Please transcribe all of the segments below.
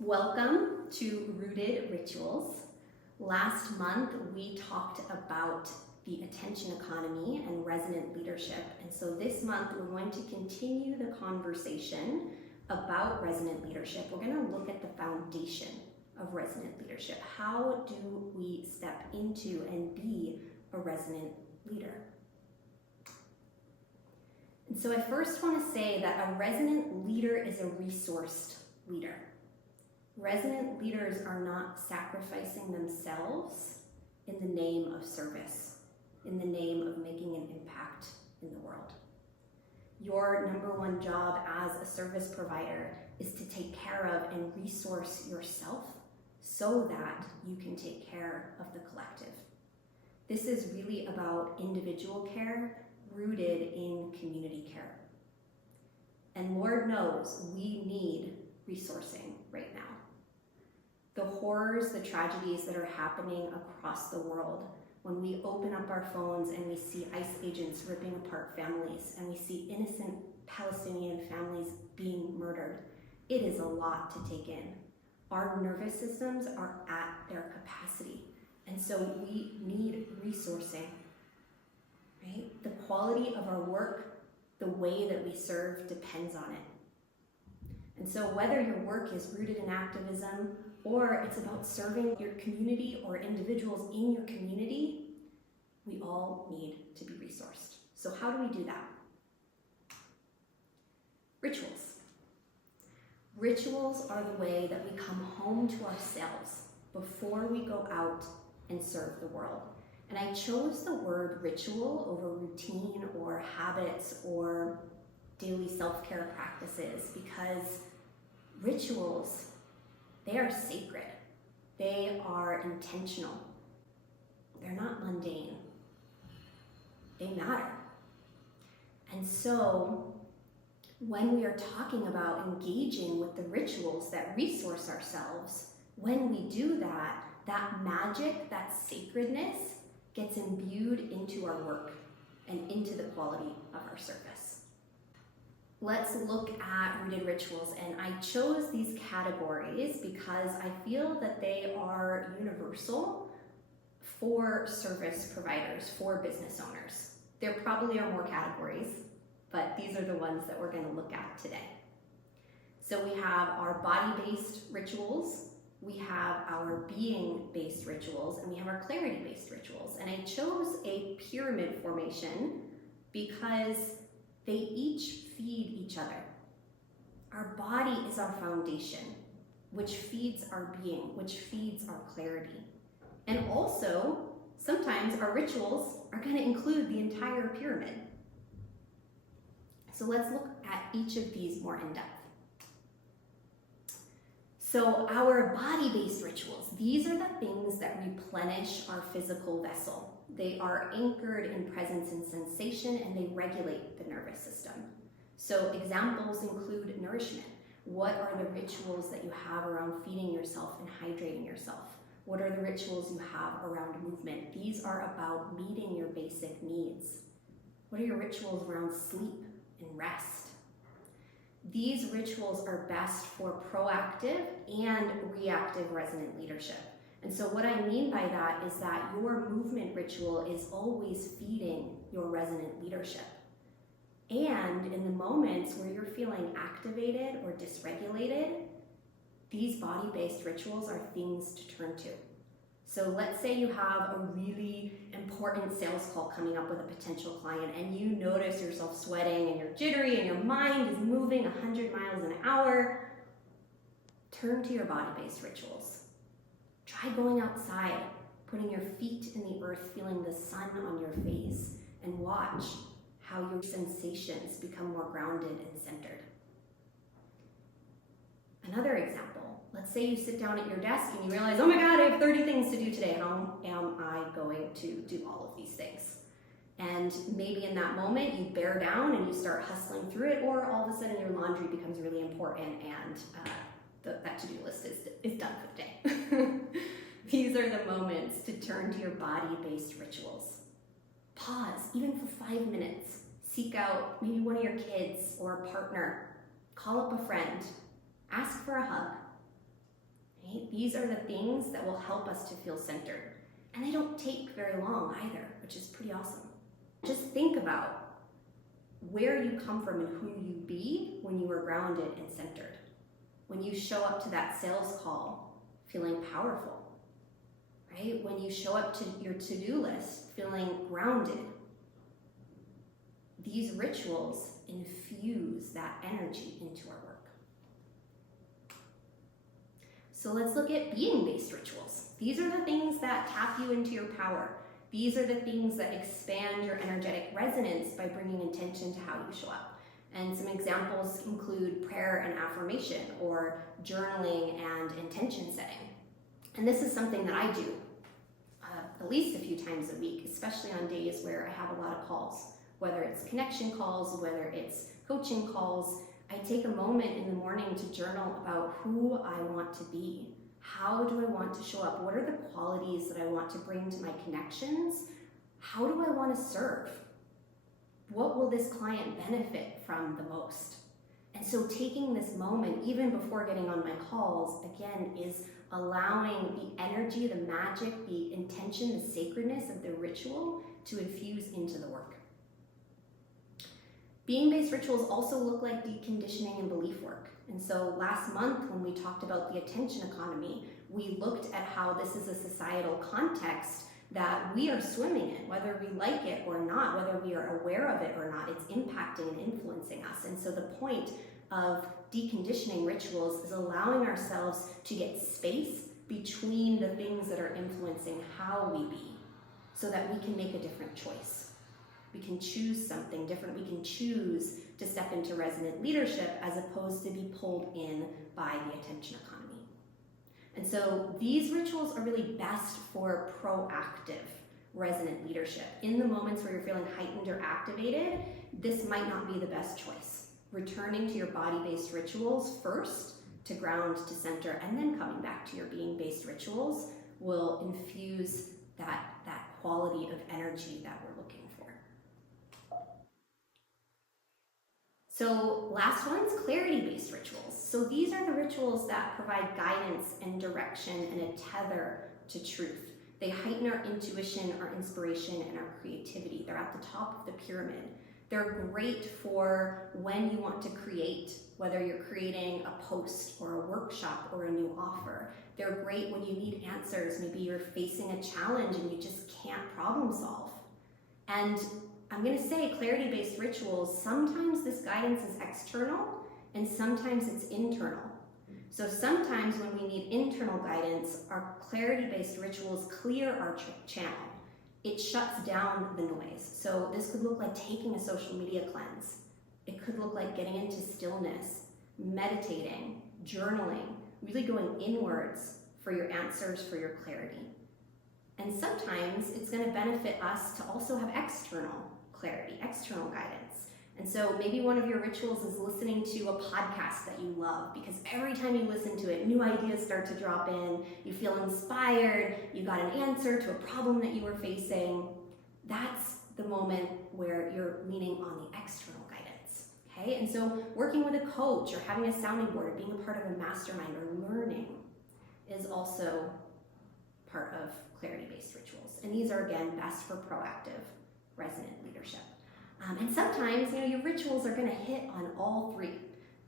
Welcome to Rooted Rituals. Last month we talked about the attention economy and resonant leadership, and so this month we're going to continue the conversation about resonant leadership. We're going to look at the foundation of resonant leadership. How do we step into and be a resonant leader? And so I first want to say that a resonant leader is a resourced leader. Resonant leaders are not sacrificing themselves in the name of service, in the name of making an impact in the world. Your number one job as a service provider is to take care of and resource yourself so that you can take care of the collective. This is really about individual care rooted in community care. And Lord knows we need resourcing right now. The horrors, the tragedies that are happening across the world, when we open up our phones and we see ICE agents ripping apart families and we see innocent Palestinian families being murdered, it is a lot to take in. Our nervous systems are at their capacity, and so we need resourcing, right? The quality of our work, the way that we serve depends on it. And so whether your work is rooted in activism or it's about serving your community or individuals in your community, we all need to be resourced. So how do we do that? Rituals. Rituals are the way that we come home to ourselves before we go out and serve the world. And I chose the word ritual over routine or habits or daily self-care practices because rituals, they are sacred. They are intentional. They're not mundane. They matter. And so when we are talking about engaging with the rituals that resource ourselves, when we do that, that magic, that sacredness gets imbued into our work and into the quality of our service. Let's look at rooted rituals, and I chose these categories because I feel that they are universal for service providers, for business owners. There probably are more categories, but these are the ones that we're going to look at today. So we have our body-based rituals, we have our being-based rituals, and we have our clarity-based rituals. And I chose a pyramid formation because they each feed each other. Our body is our foundation, which feeds our being, which feeds our clarity. And also, sometimes our rituals are going to include the entire pyramid. So let's look at each of these more in depth. So our body-based rituals, these are the things that replenish our physical vessel. They are anchored in presence and sensation, and they regulate the nervous system. So examples include nourishment. What are the rituals that you have around feeding yourself and hydrating yourself? What are the rituals you have around movement? These are about meeting your basic needs. What are your rituals around sleep and rest? These rituals are best for proactive and reactive resonant leadership. And so what I mean by that is that your movement ritual is always feeding your resonant leadership. And in the moments where you're feeling activated or dysregulated, these body-based rituals are things to turn to. So let's say you have a really important sales call coming up with a potential client and you notice yourself sweating and you're jittery and your mind is moving 100 miles an hour. Turn to your body-based rituals. Try going outside, putting your feet in the earth, feeling the sun on your face, and watch how your sensations become more grounded and centered. Another example, let's say you sit down at your desk and you realize, oh my God, I have 30 things to do today. How am I going to do all of these things? And maybe in that moment you bear down and you start hustling through it, or all of a sudden your laundry becomes really important and that to-do list is done for the day. These are the moments to turn to your body-based rituals. Pause, even for 5 minutes. Seek out maybe one of your kids or a partner. Call up a friend. Ask for a hug. These are the things that will help us to feel centered. And they don't take very long either, which is pretty awesome. Just think about where you come from and who you be when you are grounded and centered. When you show up to that sales call feeling powerful, right? When you show up to your to-do list feeling grounded. These rituals infuse that energy into our work. So let's look at being-based rituals. These are the things that tap you into your power. These are the things that expand your energetic resonance by bringing intention to how you show up. And some examples include prayer and affirmation, or journaling and intention setting. And this is something that I do at least a few times a week, especially on days where I have a lot of calls, whether it's connection calls, whether it's coaching calls. I take a moment in the morning to journal about who I want to be. How do I want to show up? What are the qualities that I want to bring to my connections? How do I want to serve? What will this client benefit from the most? And so taking this moment, even before getting on my calls, again, is allowing the energy, the magic, the intention, the sacredness of the ritual to infuse into the work. Being-based rituals also look like deconditioning and belief work. And so last month, when we talked about the attention economy, we looked at how this is a societal context that we are swimming in, whether we like it or not, whether we are aware of it or not, it's impacting and influencing us. And so the point of deconditioning rituals is allowing ourselves to get space between the things that are influencing how we be, so that we can make a different choice. We can choose something different. We can choose to step into resonant leadership as opposed to be pulled in by the attention economy. And so these rituals are really best for proactive resonant leadership. In the moments where you're feeling heightened or activated, this might not be the best choice. Returning to your body-based rituals first to ground, to center, and then coming back to your being-based rituals will infuse that quality of energy that we're looking for. So last one's clarity-based rituals. So these are the rituals that provide guidance and direction and a tether to truth. They heighten our intuition, our inspiration, and our creativity. They're at the top of the pyramid. They're great for when you want to create, whether you're creating a post or a workshop or a new offer. They're great when you need answers. Maybe you're facing a challenge and you just can't problem solve. And I'm going to say clarity-based rituals, sometimes this guidance is external and sometimes it's internal. So sometimes when we need internal guidance, our clarity-based rituals clear our channel. It shuts down the noise. So this could look like taking a social media cleanse. It could look like getting into stillness, meditating, journaling, really going inwards for your answers, for your clarity. And sometimes it's going to benefit us to also have external clarity, external guidance. And so maybe one of your rituals is listening to a podcast that you love, because every time you listen to it, new ideas start to drop in, you feel inspired, you got an answer to a problem that you were facing. That's the moment where you're leaning on the external guidance, okay? And so working with a coach or having a sounding board, being a part of a mastermind or learning is also part of clarity-based rituals. And these are, again, best for proactive, resonant leadership. And sometimes, your rituals are going to hit on all three.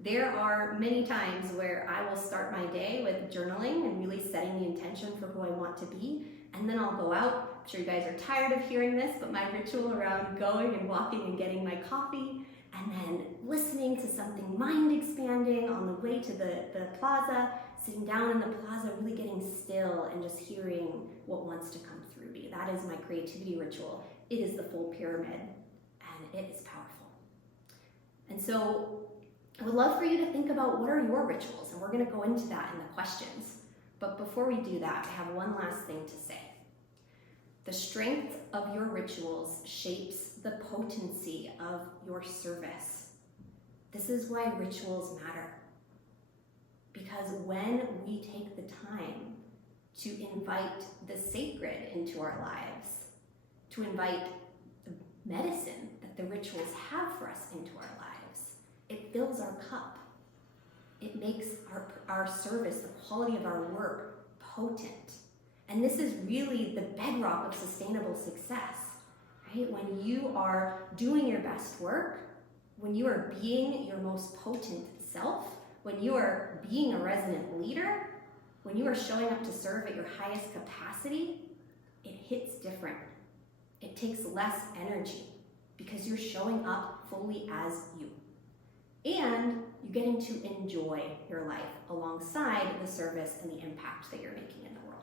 There are many times where I will start my day with journaling and really setting the intention for who I want to be, and then I'll go out. I'm sure you guys are tired of hearing this, but my ritual around going and walking and getting my coffee, and then listening to something mind-expanding on the way to the plaza, sitting down in the plaza, really getting still and just hearing what wants to come through me. That is my creativity ritual. It is the full pyramid. It is powerful. And so I would love for you to think about what are your rituals, and we're going to go into that in the questions. But before we do that, I have one last thing to say. The strength of your rituals shapes the potency of your service. This is why rituals matter. Because when we take the time to invite the sacred into our lives, to invite the medicine that the rituals have for us into our lives, it fills our cup. it makes our service, the quality of our work, potent. And this is really the bedrock of sustainable success, right? When you are doing your best work, when you are being your most potent self, when you are being a resonant leader, when you are showing up to serve at your highest capacity, it hits different. It takes less energy because you're showing up fully as you. And you get to enjoy your life alongside the service and the impact that you're making in the world.